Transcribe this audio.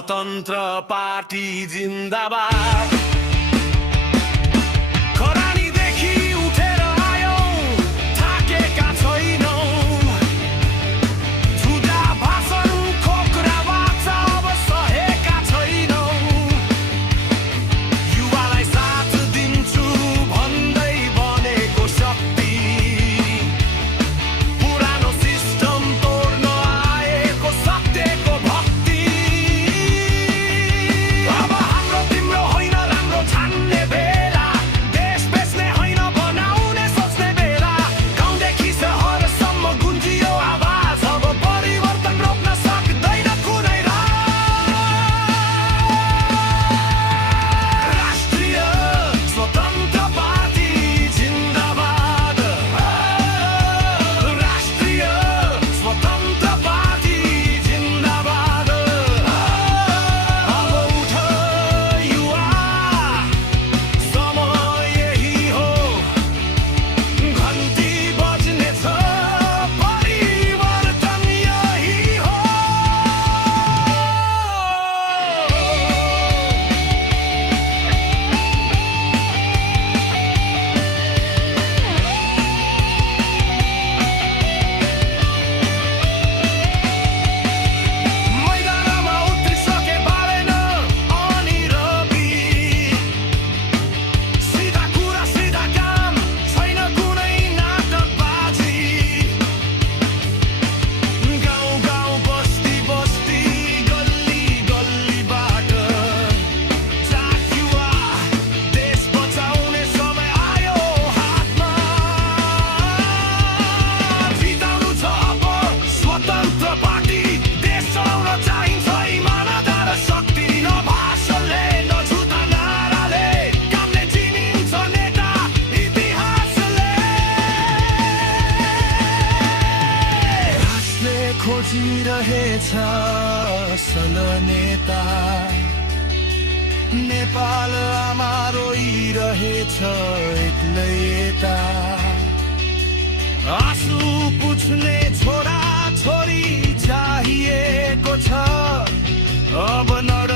स्वतन्त्र पार्टी जिन्दाबाद। खरानीदेखि उठेर आयौं, थाकेका छैनौं। झुटा भाषण खोक्रा वाचा अब सहेका छैनौं। युवालाई साथ दिन्छु भन्दै बनेको शक्ति, पुरानो सिस्टम तोड्न आएको सत्यको भक्ति। अब हाम्रो तिम्रो होइन राम्रो छान्ने बेला, देश बेच्ने होइन बनाउने सोच्ने बेला। गाउँदेखि सहरसम्म गुन्जियो आवाज, अब परिवर्तन रोक्न सक्दैन कुनै राष्ट्रिय स्वतन्त्र पार्टी जिन्दाबाद। राष्ट्रिय स्वतन्त्र पार्टी जिन्दाबाद। अब उठ युवा, समय यही हो, घन्टी बज्नेछ, परिवर्तन यही हो। मैदानमा उत्रिसके बारेन अनि रवि, सिधा कुरा सिधा काम, छैन कुनै नाटकबाजी। गाउँ गाउँ बस्ती बस्ती गल्ली गल्लीबाट जाग युवा, देश बचाउने समय आयो हातमा। जिताउनु छ अब स्वतन्त्र पार्टी, देश चलाउन चाहिन्छ इमानदार शक्ति। न भाषणले न झुटा नाराले कामले चिनिन्छ नेता इतिहासले। हाँस्ने खोजिरहेछ सल नेता, नेपाल आमा रोइरहेछ एक्लै यता। आँसु पुछ्ने छोरा छोरी चाहिएको छ, अब नर